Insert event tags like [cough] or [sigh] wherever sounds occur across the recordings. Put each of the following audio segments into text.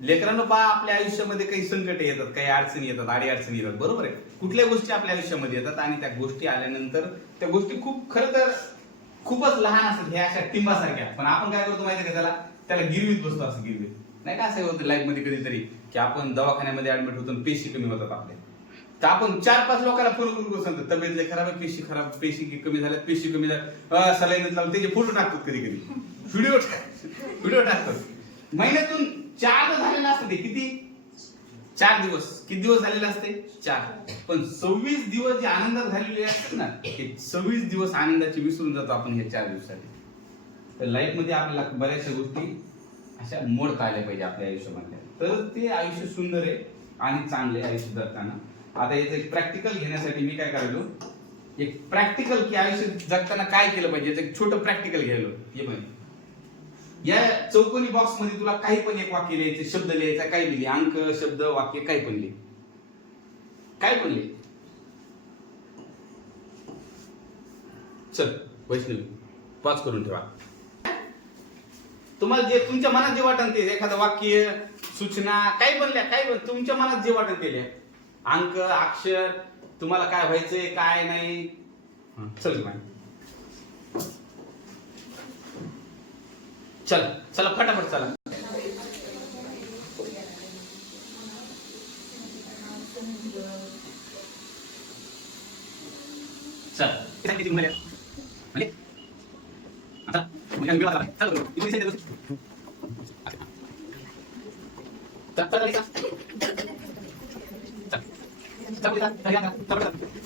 लेकरांनो पहा आपल्या आयुष्यामध्ये काही संकट येतात काही अडचणी येतात आडी अडचणी येतात बरोबर आहे? कुठल्या गोष्टी आपल्या आयुष्यामध्ये येतात आणि त्या गोष्टी आल्यानंतर त्या गोष्टी खूप खरं तर खूपच लहान असतात हे अशा टिंबासारख्या. पण आपण काय करतो माहिती का त्याला? त्याला गिरवीत बसतो असं गिरवीत. नाही का असं होतं लाईफमध्ये कधीतरी की आपण दवाखान्यामध्ये ऍडमिट होतो आणि पेशी कमी होतात आपल्या तर आपण चार पाच लोकांना फोन करून सांगतो तब्येत खराब आहे पेशी खराब पेशी कमी झाल्या पेशी कमी झाल्या सलाईन लावून त्याचे फोटो टाकतात कधी कधी व्हिडिओ व्हिडिओ टाकतात. महिन्यातून चार झालेलं असतं ते किती? चार दिवस. किती दिवस झालेले असते? चार. पण सव्वीस दिवस जे आनंदात झालेले असतात ना ते सव्वीस दिवस आनंदाचे विसरून जातो आपण हे चार दिवसासाठी. तर लाईफमध्ये आपल्याला बऱ्याचशा गोष्टी अशा मोडता आल्या पाहिजे आपल्या आयुष्यामधल्या. तर ते आयुष्य सुंदर आहे आणि चांगले आयुष्य जगताना. आता याचं एक प्रॅक्टिकल घेण्यासाठी मी काय करायलो एक प्रॅक्टिकल की आयुष्य जगताना काय केलं पाहिजे? याचं एक छोटं प्रॅक्टिकल घ्यायलो. हे पण या चौकोनी बॉक्समध्ये तुला काही पण एक वाक्य लिहायचं शब्द लिहायचा काही लिहिले अंक शब्द वाक्य काही पण लिहि. काय पण लिहि. चल वैष्णवी पाच करून ठेवा. तुम्हाला जे तुमच्या मनात जे वाटन ते एखादं वाक्य सूचना काही पण लिहा काही पण तुमच्या मनात जे वाटन ते लिहा. अंक अक्षर तुम्हाला काय व्हायचंय काय नाही. चल बाय. चल चला फटाफट चला चल किती सांगितले तुम्हाला म्हणजे आता म्हणजे आम्ही विवाह चल चल, चल, चल, चल. चल. चल, चल. चल, चल, चल, चल.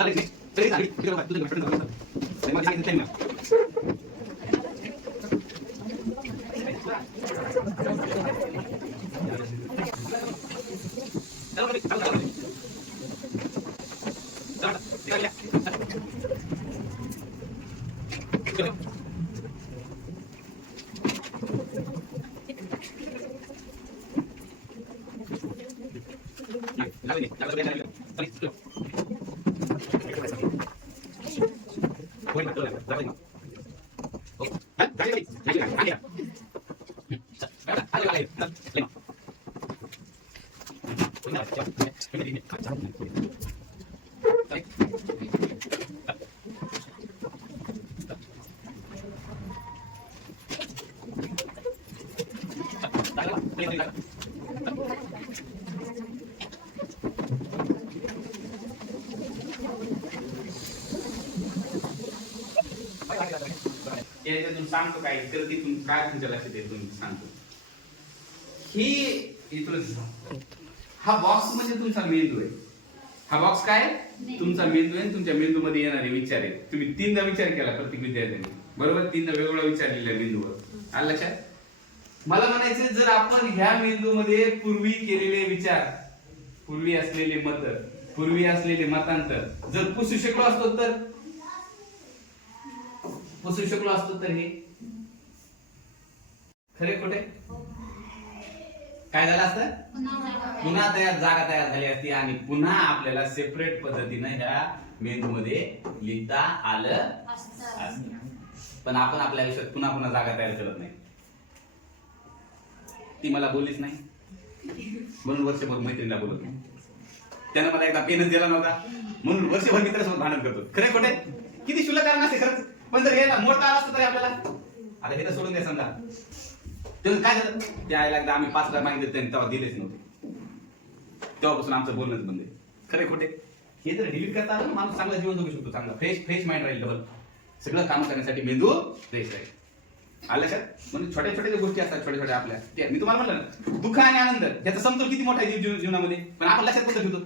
चल, इकडे. ना, चल, लागलं, लागलं. हो. हा, लागलं, लागलं, लागलं, लागलं. हं, चल, लागलं, लागलं, लागलं. चल, लागलं. होय ना, चल, चल, चल, चल, चल, चल. चल. लागलं, लागलं, लागलं. याच्यातून सांगतो काय? तर तिथून काय तुमच्या लक्षात येतो सांगतो. ही इथून हा बॉक्स म्हणजे तुमचा मेंदू आहे. हा बॉक्स काय? तुमचा मेंदू आहे तुमच्या मेंदू मध्ये येणारे विचार आहेत. तुम्ही तीनदा विचार केला प्रत्येक विद्यार्थ्यांनी. बरोबर? तीनदा वेगवेगळा विचार लिहिला मेंदूवर. आलं लक्षात? मला म्हणायचं जर आपण ह्या मेंदूमध्ये पूर्वी केलेले विचार पूर्वी असलेले मत पूर्वी असलेले मतांतर जर पुसू शकलो असतो तर? पुसू शकलो असतो तर हे. खरे खोटे? काय झालं असतं? पुन्हा तयार जागा तयार झाली असती आणि पुन्हा आपल्याला सेपरेट पद्धतीनं ह्या मेंदूमध्ये लिहिता आलं पण आपण आपल्या आयुष्यात पुन्हा पुन्हा जागा तयार करत नाही. ती मला बोललीच नाही. म्हणून वर्षभर मैत्रिणीला बोलत नाही. त्यानं मला एकदा पेनच दिला नव्हता. म्हणून वर्षभर मित्रासोबत भांडण करतो. खरे खोटे? किती शुल्लक कारण असते खरंच. पण जर हे मोठा आला असतं तरी आपल्याला आता हे तर सोडून द्या समजा. तेव्हा काय झालं त्या आईला एकदा आम्ही पाच हजार मागितले त्यांनी तेव्हा दिलेच नव्हते. तेव्हापासून आमचं बोलणंच बंद खरे खोटे. हे जर डिलीट करता आलं माणूस चांगला जीवन जगू शकतो चांगला. फ्रेश फ्रेश माइंड राहील डबल. सगळं काम करण्यासाठी मेंदू फ्रेश राहील. आलं म्हणजे छोट्या छोट्या ज्या गोष्टी असतात छोट्या छोट्या आपल्या त्या मी तुम्हाला म्हटलं ना दुःख आणि आनंद याचा समतोल किती मोठा आहे जीव- जीव- जीवनामध्ये? पण आपण लक्षात कुठं ठेवतो?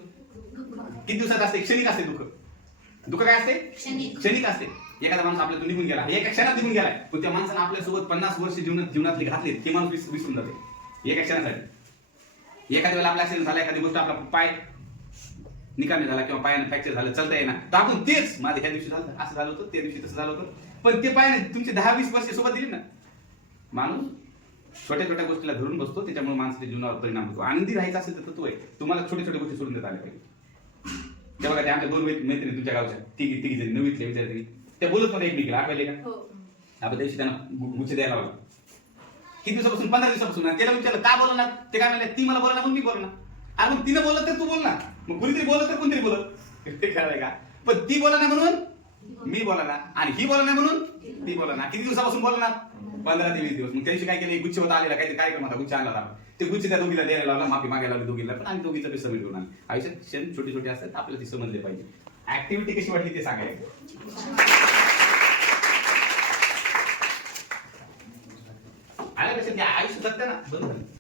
किती दिवसात असते? क्षणिक असते दुःख. दुःख काय असते. क्षणिक असते. एखादा माणूस आपल्यातून निघून गेला एका क्षणात निघून गेलाय पण त्या माणसानं आपल्यासोबत पन्नास वर्ष जीवनात जीवनातले घातले ते माणूस विसरून जाते. एका क्षणासाठी. एखाद्या वेळेला आपला ऍक्सिडेंट झाला एखादी गोष्ट आपला पाय निकामी झाला किंवा पायानं फ्रॅक्चर झालं चलता येणार तर आपण तेच माझं ह्या दिवशी झालं असं झालं होतं त्या दिवशी तसं झालं होतं. पण ते पायाने तुमचे दहा वीस वर्ष सोबत दिली ना. माणूस छोट्या छोट्या गोष्टीला धरून बसतो त्याच्यामुळे माणसाच्या जीवनावर परिणाम होतो. आनंदी राहायचं असेल तर तो आहे तुम्हाला छोट्या छोट्या गोष्टी सोडून देत आल्या पाहिजे. ते बघा ते आमच्या दोन मैत्रिणी तुमच्या गावच्या तिघी तिघी जणी नवीतल्या विद्यार्थी. त्या बोलत नव्हत्या एकमेकीला आठवले का हो. आपण त्या दिवशी त्यांना गुच्छ द्यायला लावला. किती दिवसापासून? पंधरा दिवसापासून. आणि त्याला विचारलं का बोलला? ना ते काय म्हणले ती मला बोलला म्हणून मी बोलला. अरे मग तिनं बोलत तर तू बोल ना. मग कुणीतरी बोलत तर कोणतरी बोलत [laughs] ते कळलंय का? पण ती बोला ना म्हणून मी बोला ना. आणि ही बोला ना म्हणून ती बोला ना. किती दिवसापासून बोला ना? पंधरा ते वीस दिवस. मग त्या दिवशी काय केलं? गुच्छ होता आलेला काहीतरी कार्यक्रम होता गुच्छ आणला ते गुच्छ त्या दोघीला द्यायला लावला माफी मागायला लावली दोघीला. पण आम्ही दोघीचं सबमिट घेऊन आलो. आयुष्यात क्षण छोटे छोटे असतात आपल्याला ती समजले पाहिजे. ऍक्टिव्हिटी कशी वाटली ते सांगायचं? आल्या कशा आयुष्य जगते ना बंद